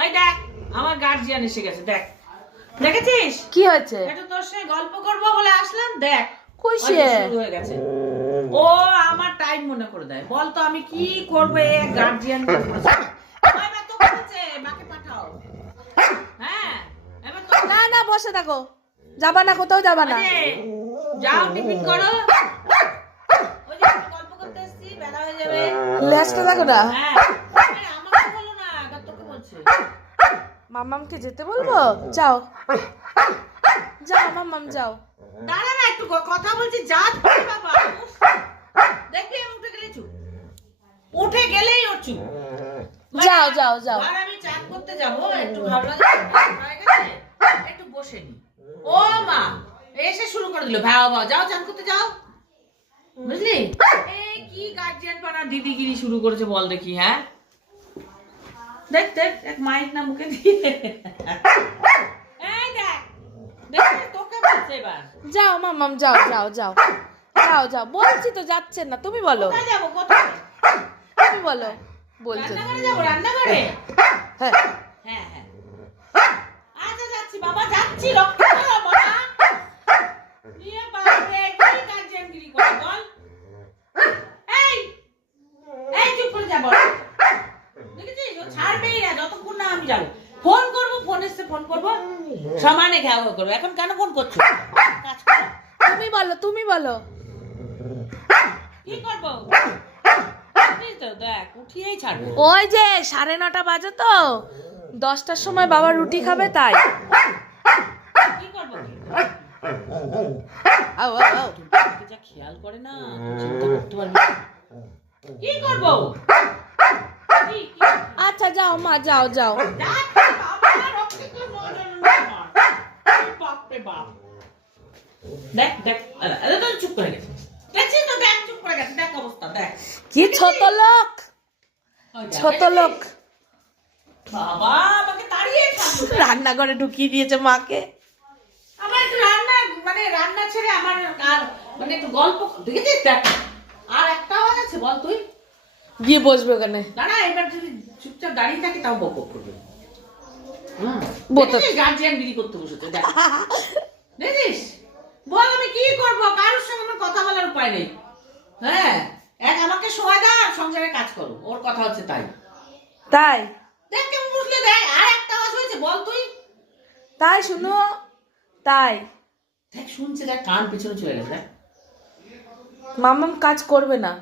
ওই দেখ আমার গার্জিয়ান এসে গেছে, দেখ দেখেছিস কি হয়েছে? একটু তোর সাথে গল্প করবো বলে আসলাম, দেখ কইছে শুরু হয়ে গেছে। ও আমার টাইম মনে করে দেয়, বল তো আমি কি করবো? এই গার্জিয়ান মাকে পাঠাও। হ্যাঁ এবার তো না না বসে থাকো, যাবা না, কোথাও যাবা না। যাও টিফিন করো, ওই যে একটু গল্প করতে এসেছি, বেলা হয়ে যাবে। লেজটা দেখো না। হ্যাঁ আমাকে বলো না, তোকে বলছে। মাম্মামকে যেতে বলবো? যাও যাও মাম্মাম যাও। দাঁড়া না একটু কথা বলছি, যা বাবা। দেখবি আমি উঠে গেলে চুপ, উঠে গেলেই ওর চুপ। যাও যাও যাও। আর আমি চান করতে যাব, একটু ভাবলাম হয়ে গেছে একটু বসে নি। ও মা এসে শুরু করে দিল ভাও ভাও, যাও চান করতে যাও, বুঝলি? এই কি গার্জিয়ান পানা দিদিগিরি শুরু করেছে বল দেখি। হ্যাঁ দেখ দেখ এক মাইক না মুখে দিয়ে, এই দেখ দেখ তোকে বলছে এবার। যাও মাম্মাম যাও যাও যাও যাও যাও, বলছি তো যাচ্ছেন না, তুমি বলো। কোথায় যাবো? কোথায়? তুমি বলো। বলছো রান্নাঘরে যাবো, রান্নাঘরে। হ্যাঁ হ্যাঁ হ্যাঁ আচ্ছা যাচ্ছি বাবা, যাচ্ছি। রক্ষা করো বাবা। ইয়ে বাপরে কি গার্জিয়ানগিরি করে বল। এই এই চুপ করে যা বল। দেখেছিস ও ছাড়বেই না যতক্ষণ না আমি যাবো। ফোন করবো, ফোন এসে ফোন করবো, সমানে ঘেউ করবো। এখন কেন ফোন করছো? কাজ করো। তুমি বলো, তুমি বলো। কি করবো? তো দেখ উঠিয়েই ছাড়বো। ওই যে 9:30 বাজে তো, 10টার সময় বাবা রুটি খাবে তাই। কি করবো? আও আও আও। যা খেয়াল করে না চিন্তা করতে পারবি না। কি করবো? আচ্ছা যাও মা, যাও যাও। দেখ দেখ তো চুপ করে গেছে, দেখছিস তো, দেখ চুপ করে গেছে, দেখ অবস্থা দেখ। কি ছোট লোক, ছোট লোক। বাবা আমাকে তাড়িয়ে ছাড়লো। রান্নাঘরে ঢুকিয়ে দিয়েছে মাকে। আমার একটু রান্না মানে রান্না ছেড়ে আমার আর মানে একটু গল্প দেখেছিস দেখ। আর একটা আওয়াজ আছে বল তুই। গিয়ে বসবে ওখানে। দাঁড়া এবার যদি চুপচাপ দাঁড়িয়ে থাকি তাও বক বক করবে। বোতল গার্জিয়ান গিরি করতে বসেছে দেখ। দেখিস বল আমি কি করবো? কারোর সঙ্গে আমার কথা বলার উপায় নেই। হ্যাঁ এক আমাকে সময় দাও আর সংসারে কাজ করো, ওর কথা হচ্ছে তাই। তাই দেখ কেমন বুঝলে, দেখ আর একটা আওয়াজ হয়েছে বল তুই। তাই শুনো, তাই দেখ শুনছে, দেখ কান পিছনে চলে গেছে। দেখ মাম্মাম কাজ করবে না,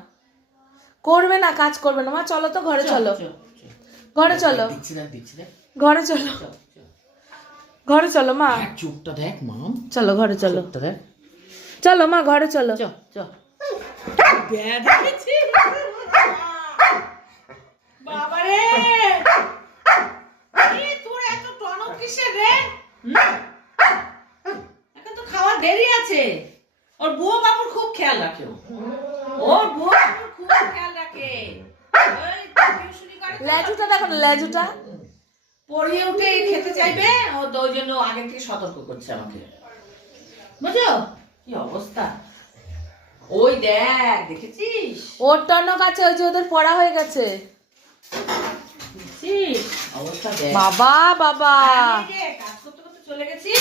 করবে না, কাজ করবে না। মা চলো তো ঘরে, চলো ঘরে চলো, দিচ্ছি দেখ দিচ্ছি দেখ, ঘরে চলো, ঘরে চলো মা। চুপটা দেখ মাম, চলো ঘরে চলো, চুপটা দেখ, চলো মা ঘরে চলো। চ চ বাবারে তোর এত টনক কিসের রে? এখন তো খাওয়ার দেরি আছে। ওর বউ বাবুর খুব খেয়াল রাখে, ওর বউ বাবুর খুব খেয়াল রাখে। ওই টিউশনি করে তো, লেজুটা দেখো না, লেজুটা পড়িয়ে উঠে খেতে চাইবে, ও তো ওই জন্য আগে থেকে সতর্ক করছে আমাকে, বুঝো কি অবস্থা। ওই দেখ দেখেছিস ওর টনক আছে, ওই যে ওদের পড়া হয়ে গেছে। দেখেছিস অবস্থা দেখ। বাবা বাবা আমি যে কাজ করতে করতে চলে গেছি,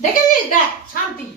দেখেছিস দেখ শান্তি।